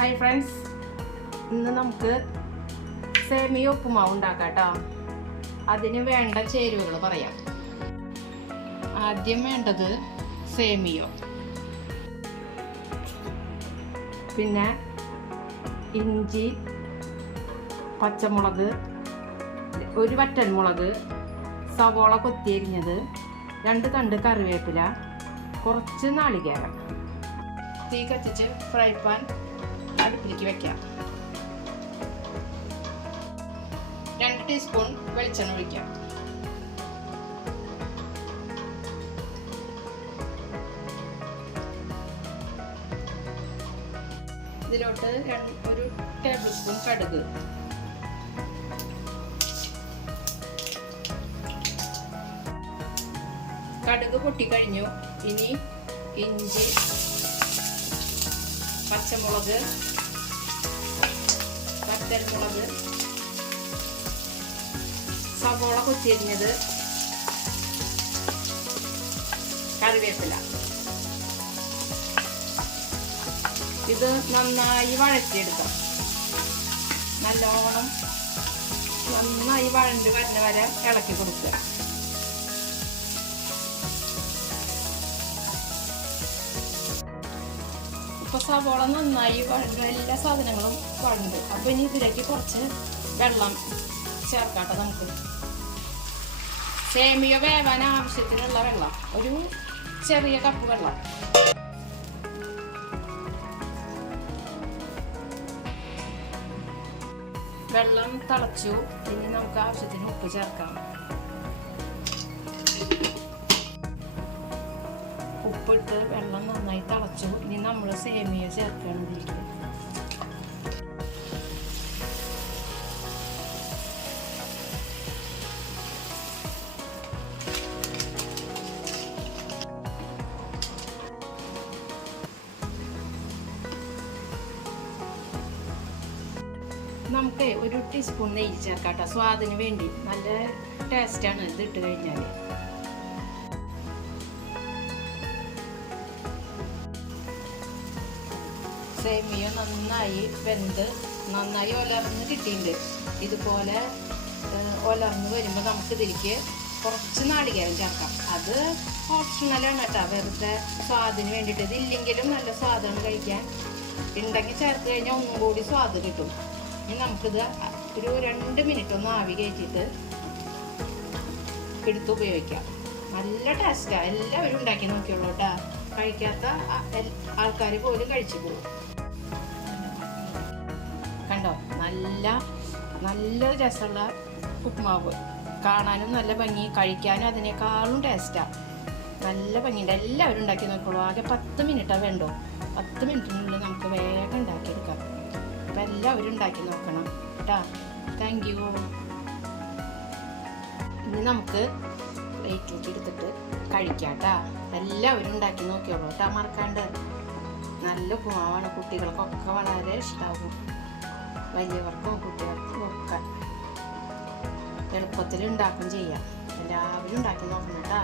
Hi friends, ഇന്ന് നമുക്ക് സേമിയ ഉപ്പുമാവ് ഉണ്ടാക്കാം കേട്ടോ. അതിന് വേണ്ട ചേരുവകൾ പറയാം. ആദ്യം വേണ്ടത് സേമിയ, പിന്നെ ഇഞ്ചി, പച്ചമുളക്, ഒരു വറ്റൽമുളക്, സവോള കൊത്തിയരിഞ്ഞത്, 2 തണ്ട് കറിവേപ്പില, കുറച്ച് നാളികേരം. തീ കത്തിച്ച് ഫ്രൈ പാൻ അടുപ്പിലേക്ക് വെക്കാം. 2 ടീസ്പൂൺ വെളിച്ചെണ്ണ ഒഴിക്കാം. ഇതിലോട്ട് 1 ടേബിൾ സ്പൂൺ കടുക്, കടുക് പൊട്ടിക്കഴിഞ്ഞു. ഇനി ഇഞ്ചി, പച്ചമുളക്, വറ്റൽമുളക്, സവോള കൊത്തിയരിഞ്ഞത്, കറിവേപ്പില. ഇത് നന്നായി വഴറ്റിയെടുക്കാം. നല്ലോണം നന്നായി വഴണ്ട് വരുന്ന വരെ ഇളക്കി കൊടുക്കുക. ഇപ്പോൾ സവോള നന്നായി വഴണ്ട്, എല്ലാ സാധനങ്ങളും വഴണ്ട്. അപ്പോൾ ഇനി ഇതിലേക്ക് കുറച്ച് വെള്ളം ചേർക്കാട്ടെ. നമുക്ക് സേമിയ വേവാൻ ആവശ്യത്തിനുള്ള വെള്ളം, ഒരു ചെറിയ കപ്പ് വെള്ളം. വെള്ളം തിളച്ചു. ഇനി നമുക്ക് ആവശ്യത്തിന് ഉപ്പ് ചേർക്കാം. ഉപ്പിട്ട് വെള്ളം നന്നായി തിളച്ചു. ഇനി നമ്മൾ സേമിയ ചേർക്കണം ഇതിലേക്ക്. നമുക്ക് 1 ടീസ്പൂൺ നെയ്യ് ചേർക്കാട്ടോ, സ്വാദിന് വേണ്ടി. നല്ല ടേസ്റ്റാണ് ഇത് ഇട്ട് കഴിഞ്ഞാൽ. സേമിയ നന്നായി വെന്ത് നന്നായി ഒലർന്ന് കിട്ടിയിട്ടുണ്ട്. ഇതുപോലെ ഒലർന്ന് വരുമ്പോൾ നമുക്ക് ഇതിലേക്ക് കുറച്ച് നാളികേരം ചേർക്കാം. അത് ഓപ്ഷണലാണ് കേട്ടോ, വെറുതെ സ്വാദിന് വേണ്ടിയിട്ട്. ഇതില്ലെങ്കിലും നല്ല സ്വാദാണ് കഴിക്കാൻ. ഉണ്ടെങ്കിൽ ചേർത്ത് കഴിഞ്ഞാൽ ഒന്നും കൂടി സ്വാദ് കിട്ടും. ഇനി നമുക്കിത് ഒരു 2 മിനിറ്റ് ഒന്ന് ആവി കയറ്റിയിട്ട് എടുത്ത് ഉപയോഗിക്കാം. നല്ല ടേസ്റ്റാണ്. എല്ലാവരും ഉണ്ടാക്കി നോക്കിയുള്ളൂ കേട്ടോ. കഴിക്കാത്ത ആൾക്കാർ പോലും കഴിച്ചു പോകും. കണ്ടോ, നല്ല രസമുള്ള ഉപ്പുമാവ്. കാണാനും നല്ല ഭംഗി, കഴിക്കാനും അതിനേക്കാളും ടേസ്റ്റാണ്. നല്ല ഭംഗിയുണ്ട്. എല്ലാവരും ഉണ്ടാക്കി നോക്കുള്ളൂ. ആകെ 10 മിനിറ്റാണ് വേണ്ടോ. 10 മിനിറ്റിനുള്ളിൽ നമുക്ക് വേഗം ഉണ്ടാക്കിയെടുക്കാം. അപ്പം എല്ലാവരും ഉണ്ടാക്കി നോക്കണം കേട്ടോ. Thank you. ഇനി നമുക്ക് പ്ലേറ്റിലേക്ക് എടുത്തിട്ട് കഴിക്കാം കേട്ടോ. എല്ലാവരും ഉണ്ടാക്കി നോക്കിയോളൂ കേട്ടോ, മറക്കാണ്ട്. നല്ല ഉപ്പുമാവാണ്. കുട്ടികൾക്കൊക്കെ വളരെ ഇഷ്ടമാകും. വലിയവർക്കും കുട്ടികൾക്കും ഒക്കെ എളുപ്പത്തിൽ ഉണ്ടാക്കും ചെയ്യാം. എല്ലാവരും ഉണ്ടാക്കി നോക്കണം കേട്ടോ.